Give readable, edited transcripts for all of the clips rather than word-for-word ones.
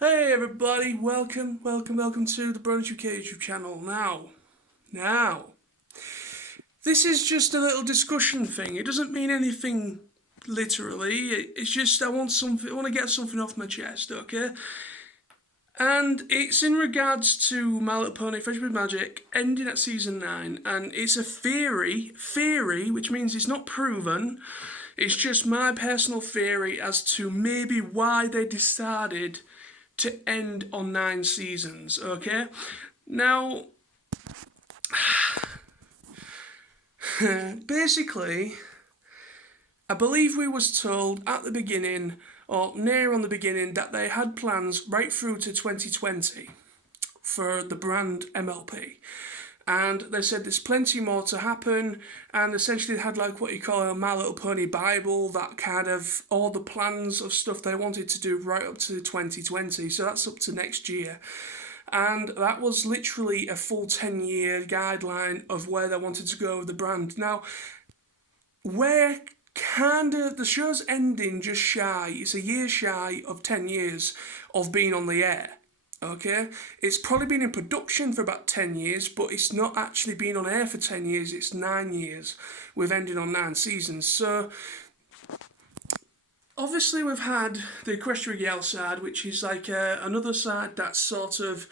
Hey everybody, welcome to the Brunch UK YouTube channel. Now, this is just a little discussion thing. It doesn't mean anything literally. It's just I want to get something off my chest, okay? And it's in regards to My Little Pony Friendship with Magic ending at season 9, and it's a theory, which means it's not proven. It's just my personal theory as to maybe why they decided to end on 9 seasons, okay? Now, basically, I believe we was told at the beginning, or near on the beginning, that they had plans right through to 2020 for the brand MLP. And they said there's plenty more to happen, and essentially they had like what you call a My Little Pony Bible, that kind of all the plans of stuff they wanted to do right up to 2020, so that's up to next year. And that was literally a full 10-year guideline of where they wanted to go with the brand. Now, we're the show's ending just shy, it's a year shy of 10 years of being on the air. Okay, it's probably been in production for about 10 years, but it's not actually been on air for 10 years, it's 9 years. We've ended on 9 seasons. So, obviously we've had the Equestrian Gale side, which is like another side that sort of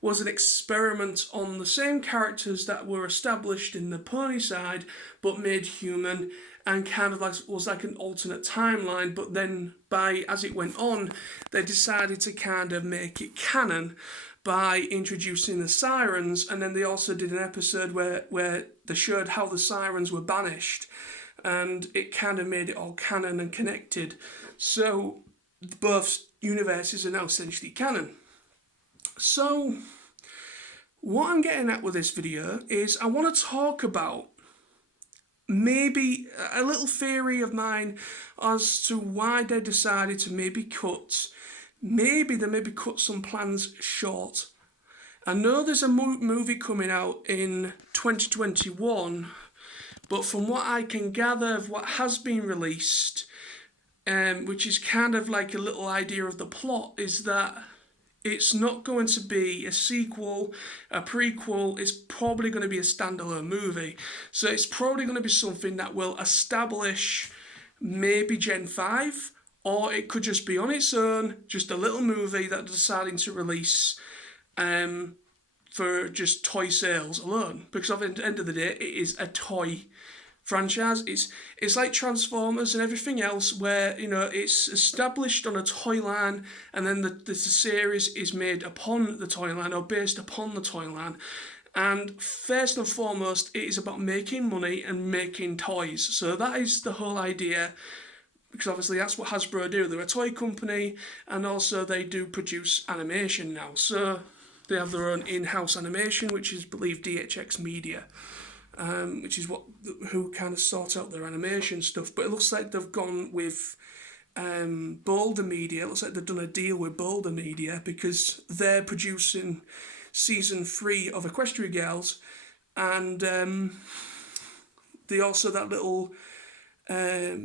was an experiment on the same characters that were established in the pony side, but made human, and kind of like was like an alternate timeline. But then, as it went on, they decided to kind of make it canon by introducing the sirens, and then they also did an episode where they showed how the sirens were banished, and it kind of made it all canon and connected. So both universes are now essentially canon. So what I'm getting at with this video is I want to talk about maybe a little theory of mine as to why they decided to maybe cut some plans short. I know there's a movie coming out in 2021, but from what I can gather of what has been released, which is kind of like a little idea of the plot, is that it's not going to be a sequel, a prequel. It's probably going to be a standalone movie. So it's probably going to be something that will establish maybe Gen 5, or it could just be on its own, just a little movie that they're deciding to release for just toy sales alone. Because at the end of the day, it is a toy franchise. It's like Transformers and everything else, where it's established on a toy line, and then the series is made upon the toy line or based upon the toy line. And first and foremost, it is about making money and making toys. So that is the whole idea, because obviously that's what Hasbro do. They're a toy company, and also they do produce animation now. So they have their own in-house animation, which is, I believe, DHX Media. Which is who kind of sort out their animation stuff. But it looks like they've gone with Boulder Media. It looks like they've done a deal with Boulder Media, because they're producing season 3 of Equestrian Girls, and they also that little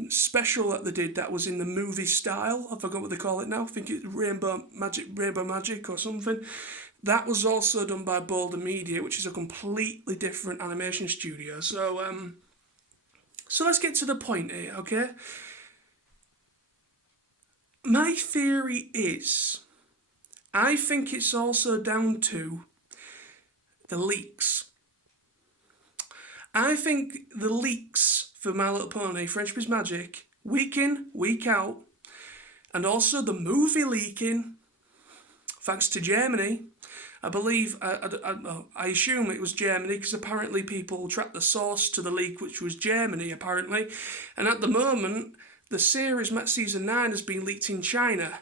special that they did that was in the movie style. I forgot what they call it now. I think it's Rainbow Magic or something. That was also done by Boulder Media, which is a completely different animation studio. So let's get to the point here, okay? My theory is, I think it's also down to the leaks. I think the leaks for My Little Pony Friendship is Magic, week in, week out, and also the movie leaking, thanks to Germany. I believe, I assume it was Germany, because apparently people tracked the source to the leak, which was Germany, apparently. And at the moment, the series season 9 has been leaked in China.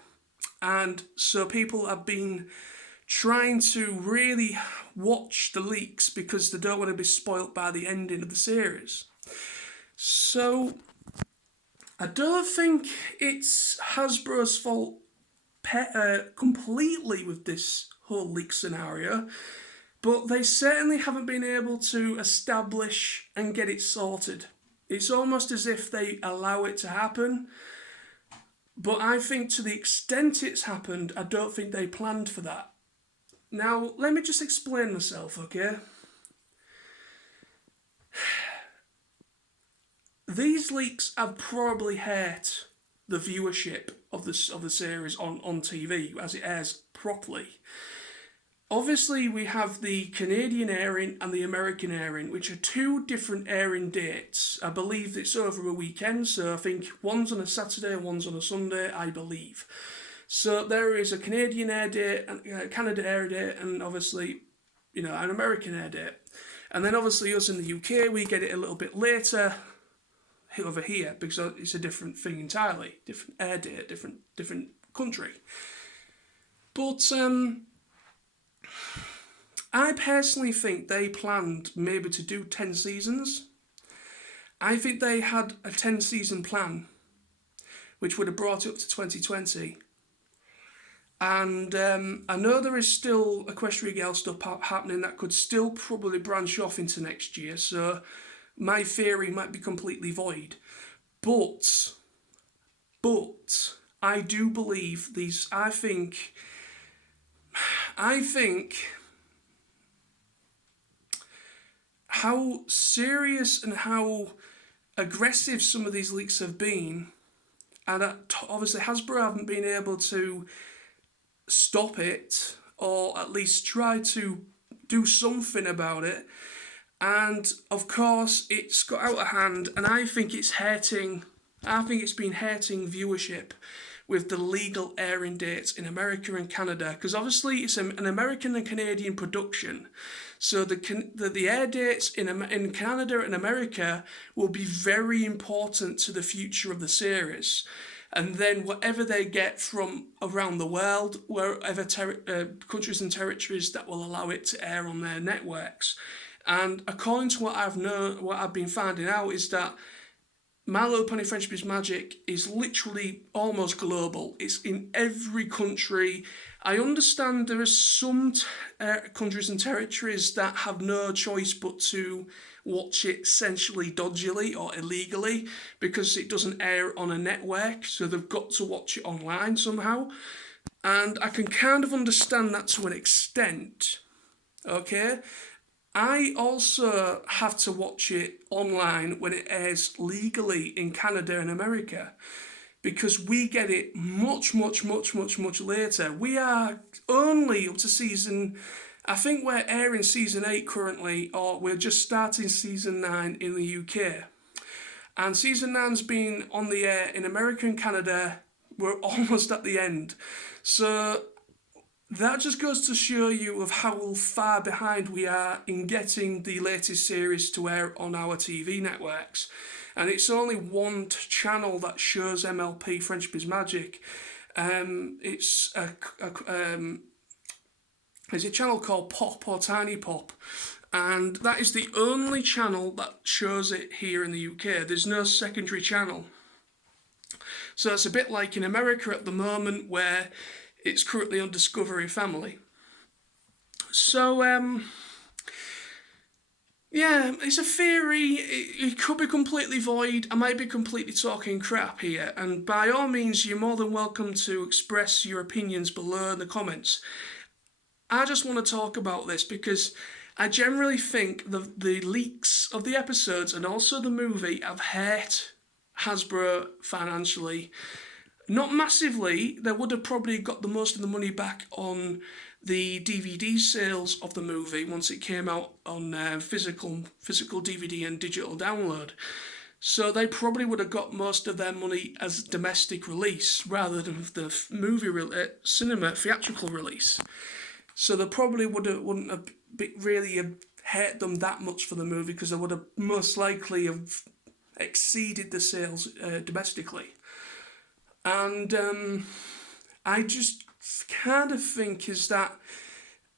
And so people have been trying to really watch the leaks, because they don't want to be spoilt by the ending of the series. So I don't think it's Hasbro's fault completely with this whole leak scenario, but they certainly haven't been able to establish and get it sorted. It's almost as if they allow it to happen, But I think to the extent it's happened, I don't think they planned for that. Now, let me just explain myself, okay? These leaks have probably hurt the viewership of the series on TV as it airs properly. Obviously, we have the Canadian airing and the American airing, which are two different airing dates. I believe it's over a weekend, so I think one's on a Saturday, one's on a Sunday, I believe. So there is a Canadian air date, and Canada air date, and obviously, an American air date. And then obviously us in the UK, we get it a little bit later over here because it's a different thing entirely, different air date, different country. But I personally think they planned maybe to do 10 seasons. I think they had a 10-season plan, which would have brought it up to 2020. And I know there is still Equestria Girl stuff happening that could still probably branch off into next year, so my theory might be completely void. But I do believe these, I think how serious and how aggressive some of these leaks have been, and obviously Hasbro haven't been able to stop it or at least try to do something about it. And of course it's got out of hand, and I think it's been hurting viewership with the legal airing dates in America and Canada, because obviously it's an American and Canadian production. So the air dates in Canada and America will be very important to the future of the series. And then whatever they get from around the world, wherever countries and territories that will allow it to air on their networks. And according to what I've been finding out is that My Little Pony Friendship is Magic is literally almost global. It's in every country. I understand there are some countries and territories that have no choice but to watch it essentially dodgily or illegally because it doesn't air on a network, so they've got to watch it online somehow. And I can kind of understand that to an extent, okay? I also have to watch it online when it airs legally in Canada and America, because we get it much later. We are only up to season, I think we're airing season 8 currently, or we're just starting season 9 in the UK. And season 9's been on the air in America and Canada. We're almost at the end. So that just goes to show you of how far behind we are in getting the latest series to air on our TV networks. And it's only one channel that shows MLP Friendship is Magic. It's a channel called Pop or Tiny Pop. And that is the only channel that shows it here in the UK. There's no secondary channel. So it's a bit like in America at the moment, where it's currently on Discovery Family. So, yeah, it's a theory. It could be completely void. I might be completely talking crap here. And by all means, you're more than welcome to express your opinions below in the comments. I just want to talk about this because I generally think the leaks of the episodes and also the movie have hurt Hasbro financially. Not massively. They would have probably got the most of the money back on the DVD sales of the movie once it came out on physical DVD and digital download. So they probably would have got most of their money as domestic release rather than the movie cinema theatrical release. So they probably wouldn't have really hurt them that much for the movie, because they would have most likely have exceeded the sales domestically. And I just kind of think is that,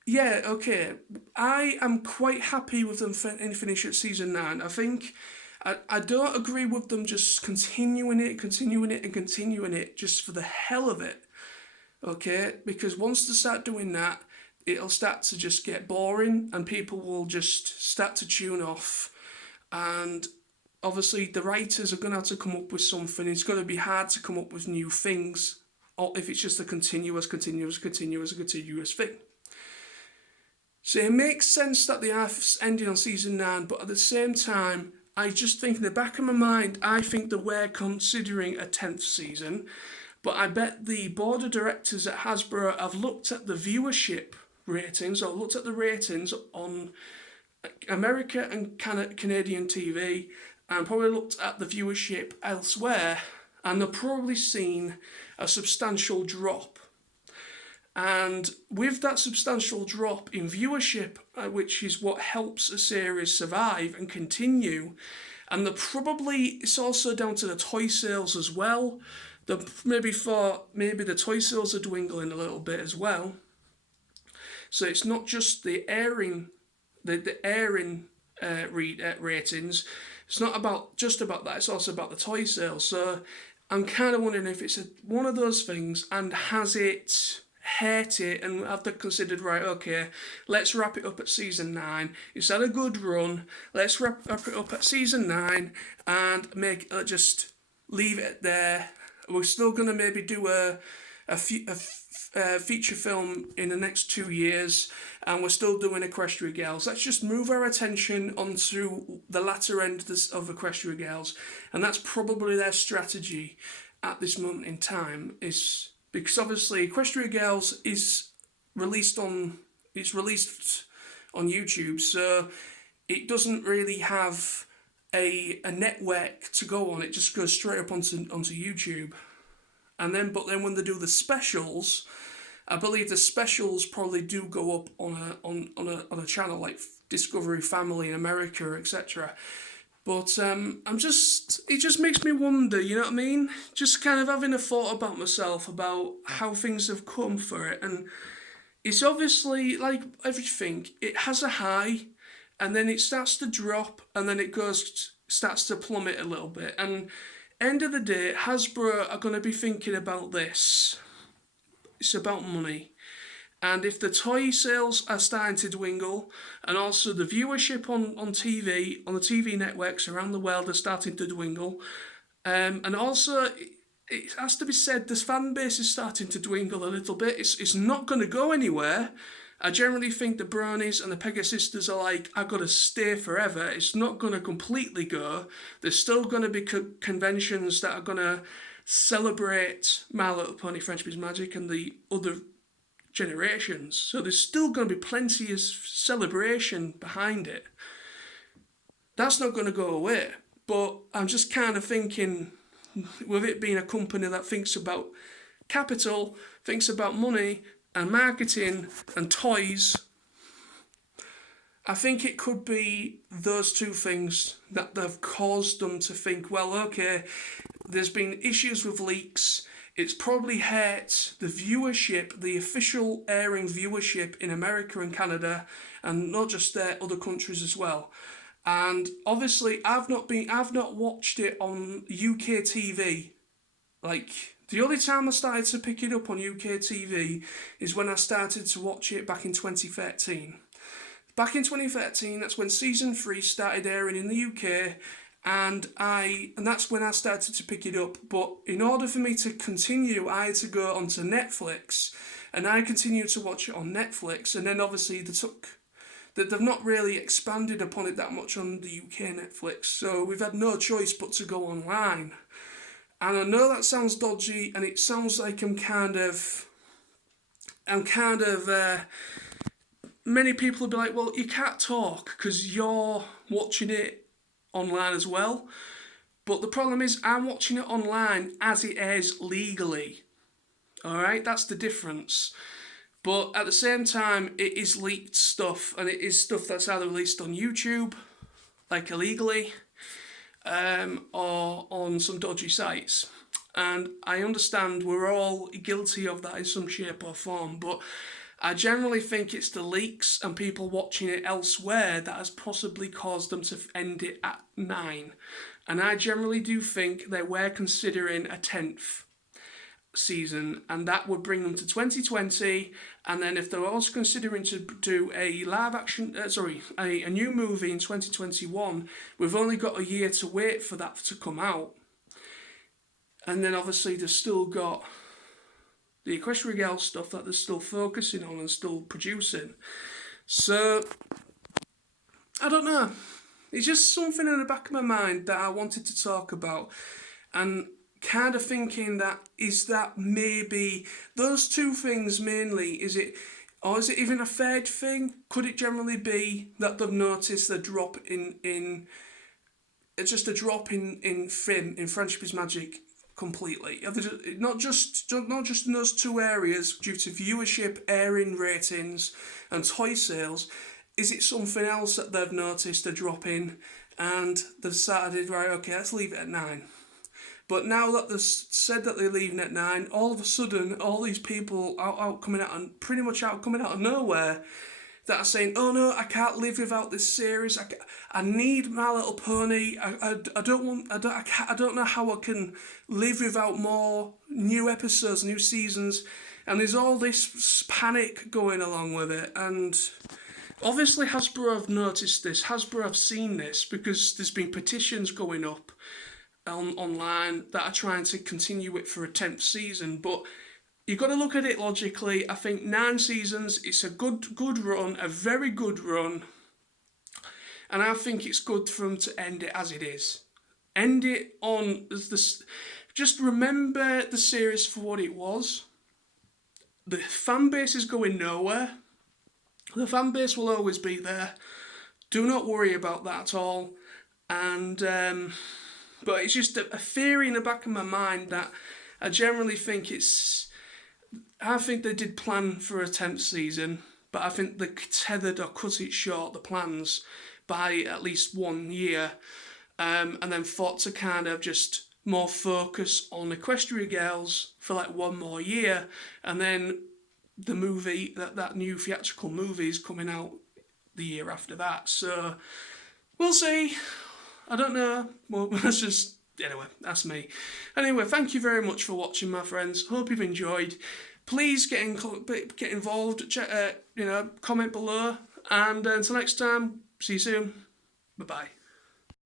yeah, okay, I am quite happy with them finish at season 9. I think I don't agree with them just continuing it just for the hell of it, okay? Because once they start doing that, it'll start to just get boring and people will just start to tune off. And obviously the writers are going to have to come up with something. It's going to be hard to come up with new things, or if it's just a continuous thing. So it makes sense that they are ending on season 9, but at the same time, I just think in the back of my mind, I think that we're considering a 10th season, but I bet the board of directors at Hasbro have looked at the viewership ratings, or looked at the ratings on America and Canadian TV, and probably looked at the viewership elsewhere, and they've probably seen a substantial drop. And with that substantial drop in viewership, which is what helps a series survive and continue, and it's also down to the toy sales as well. Maybe the toy sales are dwindling a little bit as well. So it's not just the airing ratings. It's not just about that. It's also about the toy sales. So I'm kind of wondering if it's one of those things, and has it hurt it, and have they considered, right, okay, let's wrap it up at season 9. It's had a good run. Let's wrap it up at season 9 and just leave it there. We're still going to maybe do a feature film in the next 2 years, and we're still doing Equestria Girls. Let's just move our attention onto the latter end of Equestria Girls, and that's probably their strategy at this moment in time, is because obviously Equestria Girls is released on YouTube, so it doesn't really have a network to go on. It just goes straight up onto YouTube. But then when they do the specials, I believe the specials probably do go up on a channel like Discovery Family in America, etc. But it just makes me wonder, you know what I mean? Just kind of having a thought about myself, about how things have come for it. And it's obviously, like everything, it has a high, and then it starts to drop, and then it starts to plummet a little bit. And end of the day, Hasbro are going to be thinking about this. It's about money. And if the toy sales are starting to dwindle, and also the viewership on TV, on the TV networks around the world are starting to dwindle, and also it has to be said, this fan base is starting to dwindle a little bit. It's not going to go anywhere. I generally think the Bronies and the Pegasisters are like, I've got to stay forever. It's not going to completely go. There's still going to be conventions that are going to celebrate My Little Pony Friendship is Magic and the other generations. So there's still going to be plenty of celebration behind it. That's not going to go away. But I'm just kind of thinking, with it being a company that thinks about capital, thinks about money and marketing and toys, I think it could be those two things that have caused them to think, well, okay, there's been issues with leaks. It's probably hurt the viewership, the official airing viewership in America and Canada, and not just there, other countries as well. And obviously, I've not watched it on UK TV. Like, the only time I started to pick it up on UK TV is when I started to watch it back in 2013. Back in 2013, that's when season 3 started airing in the UK, and that's when I started to pick it up. But in order for me to continue, I had to go onto Netflix, and I continued to watch it on Netflix. And then obviously they've not really expanded upon it that much on the UK Netflix, so we've had no choice but to go online. And I know that sounds dodgy, and it sounds like I'm kind of many people will be like, well, you can't talk because you're watching it online as well. But the problem is, I'm watching it online as it airs legally. Alright, that's the difference. But at the same time, it is leaked stuff, and it is stuff that's either released on YouTube, like illegally, or on some dodgy sites. And I understand we're all guilty of that in some shape or form, but I generally think it's the leaks and people watching it elsewhere that has possibly caused them to end it at 9. And I generally do think they were considering a 10th. season, and that would bring them to 2020. And then if they're also considering to do a live action, a new movie in 2021, we've only got a year to wait for that to come out. And then obviously they've still got the Equestria Girls stuff that they're still focusing on and still producing. So, I don't know. It's just something in the back of my mind that I wanted to talk about. And kind of thinking that, is that maybe those two things mainly, is it even a third thing? Could it generally be that they've noticed a drop in FIM, in Friendship is Magic, completely? Not just in those two areas due to viewership, airing ratings and toy sales. Is it something else that they've noticed a drop in and they've decided, right, okay, let's leave it at 9? But now that they've said that they're leaving at 9, all of a sudden, all these people coming out of nowhere that are saying, oh no, I can't live without this series. I need My Little Pony. I don't know how I can live without more new episodes, new seasons. And there's all this panic going along with it. And obviously Hasbro have noticed this. Hasbro have seen this because there's been petitions going up online that are trying to continue it for a 10th season. But you've got to look at it logically. I think 9 seasons, it's a good run, a very good run. And I think it's good for them to end it as it is. End it on this. Just remember the series for what it was. The fan base is going nowhere. The fan base will always be there. Do not worry about that at all. And but it's just a theory in the back of my mind that I generally think I think they did plan for a 10th season, but I think they tethered or cut it short, the plans, by at least 1 year, and then thought to kind of just more focus on Equestria Girls for like 1 more year, and then the movie, that new theatrical movie is coming out the year after that. So we'll see. I don't know. Well, anyway, that's me. Anyway, thank you very much for watching, my friends. Hope you've enjoyed. Please get involved. Comment below. And until next time, see you soon. Bye-bye.